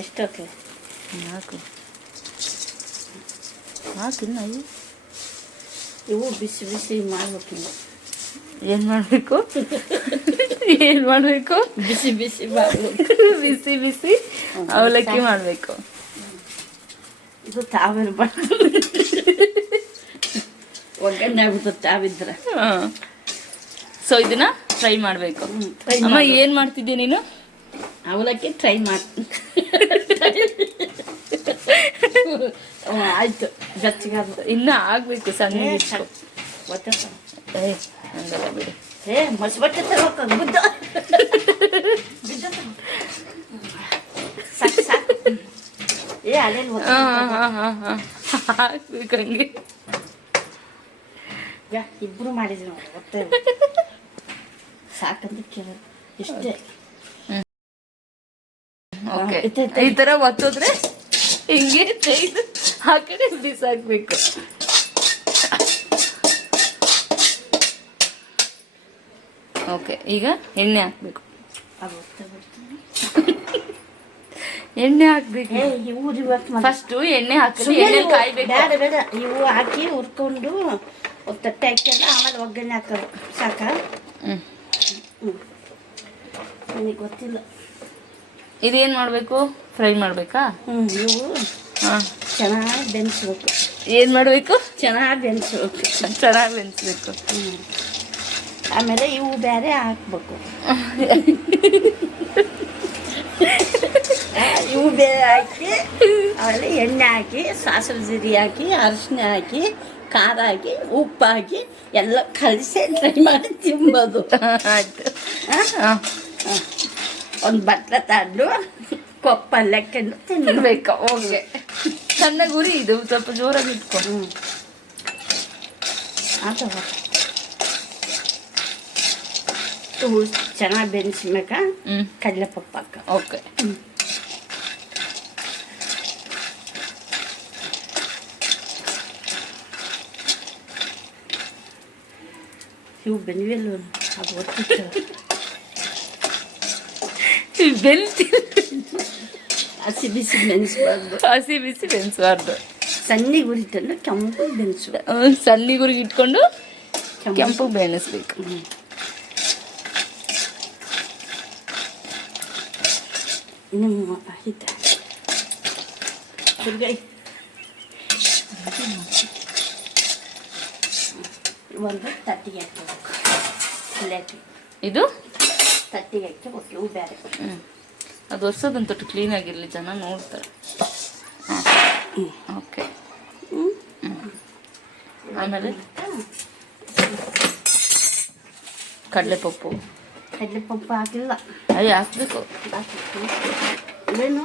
ಎಷ್ಟೋಕೆ ಹಾಕು ಹಾಕಿನ್ನ ಇವು ಬಿಸಿ ಬಿಸಿ ಮಾಡ್ಬೇಕಿಲ್ಲ. ಏನು ಮಾಡಬೇಕು ಏನು ಮಾಡಬೇಕು? ಬಿಸಿ ಬಿಸಿ ಮಾಡಬೇಕು. ಬಿಸಿ ಬಿಸಿ ಅವಲಕ್ಕಿ ಮಾಡಬೇಕು. ಇದು ತಾವಿರ್ಬಾರ್ದು, ಒಗ್ಗರಣೆ ಆಗ್ಬಿಟ್ಟು ತಾವಿದ್ರೆ. ಹಾಂ, ಸೊ ಇದನ್ನ ಫ್ರೈ ಮಾಡಬೇಕು. ಅಮ್ಮ ಏನು ಮಾಡ್ತಿದ್ದೆ ನೀನು? ಅವಲಕ್ಕಿ ಟ್ರೈ ಮಾಡಿ. ಆಯ್ತು, ಗಚ್ಚಿಗಾದ ಇನ್ನೂ ಆಗಬೇಕು. ಸಣ್ಣ ಗೊತ್ತ ಹಂಗಲ್ಲ ಬಿಡಿ. ಮಸ್ ಬಟ್ಟೆ ತಗೋಕ ಬುದ್ಧ ಸಾಕು ಸಾಕು. ಅಲ್ಲೇನು ಹಾಕ್ಬೇಕು ಹಂಗೆ. ಇಬ್ರು ಮಾಡಿದ್ವಿ ನೋಡಿ, ಗೊತ್ತೇ ಸಾಕಂತ ಕೇಳ ಇಷ್ಟೇ. ಓಕೆ, ಈ ಥರ ಒತ್ತೋದ್ರೆ ಹಿಂಗೆ ತೆಗೆದು ಆ ಕಡೆ ಬಿಸಾಕ್ಬೇಕು. ಓಕೆ, ಈಗ ಎಣ್ಣೆ ಹಾಕ್ಬೇಕು. ಎಣ್ಣೆ ಹಾಕ್ಬೇಕು. ಫಸ್ಟು ಎಣ್ಣೆ ಹಾಕಿ ಎಣ್ಣೆ ಕಾಯ್ಬೇಕು. ಬೇಡ ಬೇಡ, ಇವು ಹಾಕಿ ಹುರ್ಕೊಂಡು ಒಂದು ತಟ್ಟೆ ಹಾಕ್ಯಲ್ಲ, ಆಮೇಲೆ ಒಗ್ಗರಣೆ ಹಾಕೋದು ಸಾಕ. ನನಗೆ ಗೊತ್ತಿಲ್ಲ. ಇದೇನು ಮಾಡಬೇಕು? ಫ್ರೈ ಮಾಡಬೇಕಾ? ಇವು ಹಾಂ, ಚೆನ್ನಾಗಿ ಬೆನ್ಸ್ಬೇಕು. ಏನು ಮಾಡಬೇಕು? ಚೆನ್ನಾಗಿ ಬೆನ್ಸ್ಬೇಕು. ಚೆನ್ನಾಗಿ ಬೆನ್ಸ್ಬೇಕು. ಆಮೇಲೆ ಇವು ಬೇರೆ ಹಾಕ್ಬೇಕು. ಇವು ಬೇರೆ ಹಾಕಿ ಆಮೇಲೆ ಎಣ್ಣೆ ಹಾಕಿ, ಸಾಸಿವೆ ಜೀರಿಗೆ ಹಾಕಿ, ಅರಿಶಿನ ಹಾಕಿ, ಖಾರ ಹಾಕಿ, ಉಪ್ಪು ಹಾಕಿ ಎಲ್ಲ ಕಲಿಸಿ ಟ್ರೈ ಮಾಡಿ ತಿಂಬೋದು. ಆಯ್ತು. ಒಂದು ಬಟ್ಲ ತಗೊಂಡು ಕೊಪ್ಪಲ್ಲಕ್ಕೊಂಡು ತಿನ್ಬೇಕು. ಓಕೆ, ಚೆನ್ನಾಗಿ ಉರಿ. ಇದು ಸ್ವಲ್ಪ ಜೋರಾಗಿ ಇಟ್ಕೊಂಡು ಅಥವಾ ಇವು ಚೆನ್ನಾಗಿ ಬೆನ್ಸ್ಬೇಕ. ಕಡಲೆಪಪ್ಪು ಹಾಕ. ಓಕೆ, ಇವು ಬೆನ್ವಿಲ್ಲ, ಅದು ಒತ್ತಿತ್ತು. ಹಸಿ ಬಿಸಿ ಬೆನ್ಸ್ಬಾರ್ದು. ಹಸಿ ಬಿಸಿ ಬೆನ್ಸ್ಬಾರ್ದು. ಸಣ್ಣಿಗೆ ಉರಿತಂದ್ರೆ ಕೆಂಪು ಬೆನ್ಸು. ಸಣ್ಣಿಗೆ ಉರಿಗೆ ಇಟ್ಕೊಂಡು ಕೆಂಪು ಬೆಳೆಸ್ಬೇಕು. ನಿಮ್ಮ ಆಯ್ತಾ ತಿರ್ಗೈ ಒಂದು ತಟ್ಟಿಗೆ ಹಾಕ್ಬೇಕು. ಪ್ಲೇಟ್ ಇದು ತಟ್ಟಿಗೆ ಹಾಕಿ ಇವು ಬೇರೆ. ಅದು ವರ್ಷದಂತ ಕ್ಲೀನಾಗಿರಲಿ, ಜನ ನೋಡ್ತಾರೆ. ಓಕೆ, ಆಮೇಲೆ ಕಡಲೆಪಪ್ಪು ಹಾಕಿಲ್ಲ. ಅಯ್ಯ, ಹಾಕ್ಬೇಕು. ಇವೇನು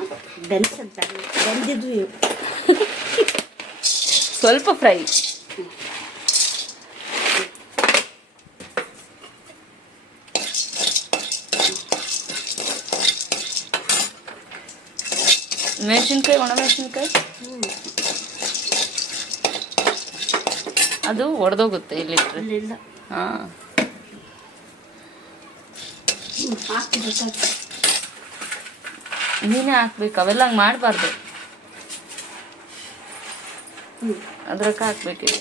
ಬೆನ್ಸಂತ ಬೆಂದಿದ್ವಿ ಇವು. ಸ್ವಲ್ಪ ಫ್ರೈ. ಮೆಣಸಿನ್ಕಾಯಿ, ಒಣ ಮೆಣಸಿನ್ಕಾಯಿ ಅದು ಒಡೆದೋಗುತ್ತೆ ಇಲ್ಲಿಟ್ರೆ. ಇಲ್ಲ, ಹಾಂ, ನೀನೇ ಹಾಕ್ಬೇಕು. ಅವೆಲ್ಲ ಹಂಗೆ ಮಾಡಬಾರ್ದು, ಅದ್ರಕ್ಕೆ ಹಾಕ್ಬೇಕಿದೆ.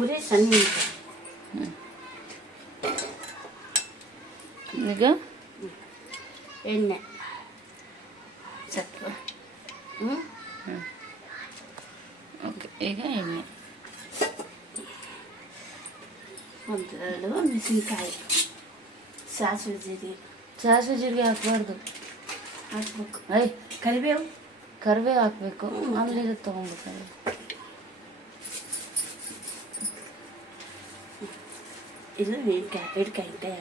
ಉರಿ ಸಣ್ಣ. ಈಗ ಎಣ್ಣೆ ಸ್ವಲ್ಪ. ಓಕೆ, ಈಗ ಎಣ್ಣೆ, ಒಂದೆರಡು ಮೆಣಸಿನ್ಕಾಯಿ, ಸಾಸಿವೆ ಜೀರಿಗೆ. ಸಾಸಿವೆ ಜೀರಿಗೆ ಹಾಕ್ಬಾರ್ದು, ಹಾಕ್ಬೇಕು. ಕರಿಬೇವು ಹಾಕ್ಬೇಕು. ಆಮೇಲೆ ಇದು ತೊಗೊಂಡ್ಬಿಟ್ಟಾರೆ. ಇದು ಹಿಡ್ಕಾಯಿ.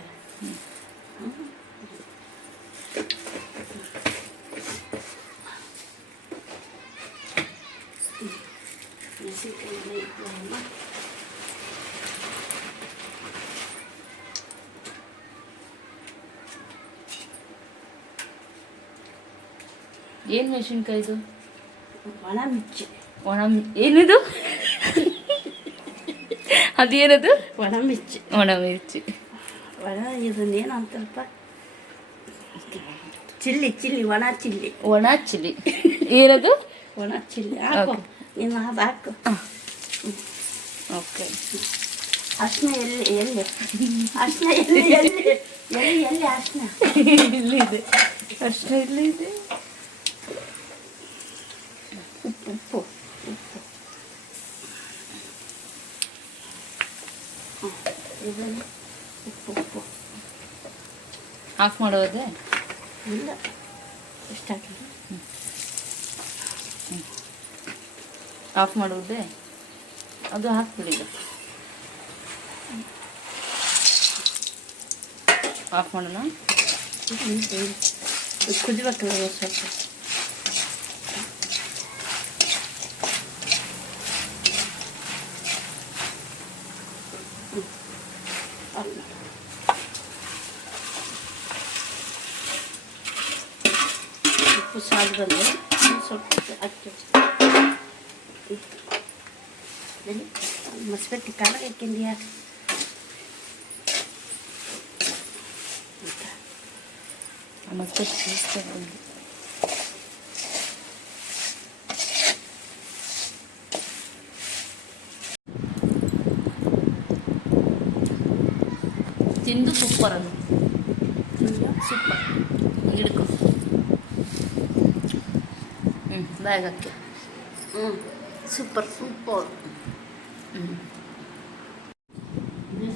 ಏನು ಮೆಣಸಿನ್ಕಾಯಿದು? ಒಣ ಮಿರ್ಚಿ. ಏನಿದು? ಅದೇನದು? ಒಣ ಮಿರ್ಚಿ. ಒಣ ಇದನ್ನೇನು ಅಂತಾರಪ್ಪ, ಚಿಲ್ಲಿ ಒಣ ಚಿಲ್ಲಿ. ಒಣ ಚಿಲ್ಲಿ ಏನದು? ಒಣ ಚಿಲ್ಲಿ ಹಾಕು. ಇನ್ನು ಅದು ಹಾಕು. ಓಕೆ. ಅರ್ಶಿನ ಎಲ್ಲಿ ಅರ್ಶಿನ ಎಲ್ಲಿ ಅರ್ಶಿನ ಇಲ್ಲಿದೆ. ಅರ್ಶಿನ ಇಲ್ಲಿದೆ. ಉಪ್ಪು ಇದನ್ನು ಉಪ್ಪು ಆಫ್ ಮಾಡೋದೆ? ಇಲ್ಲ, ಎಷ್ಟಾಗಿ ಆಫ್ ಮಾಡುವುದೇ? ಅದು ಹಾಕ್ಬಿಡಿ. ಆಫ್ ಮಾಡೋಣ. ಕುದಿಬೇಕಲ್ಲ ಸ್ವಲ್ಪ. ಉಪ್ಪು ಸಾಲು ಬಂದು ಸ್ವಲ್ಪ ಅಕ್ಕಿ ಮಸ್ಬೆಟ್ಟಿ ಕಾಲ ಹಾಕಿಂದಿಯಾ? ಮತ್ತೆ ಚೀಸ್ತಾರೆ. ತಿಂದು ಸೂಪರ್ ಅದು. ಸೂಪರ್. ಹಿಡ್ಕೊ. ಬ್ಯಾಗ್ ಹಾಕಿ. ಸೂಪರ್.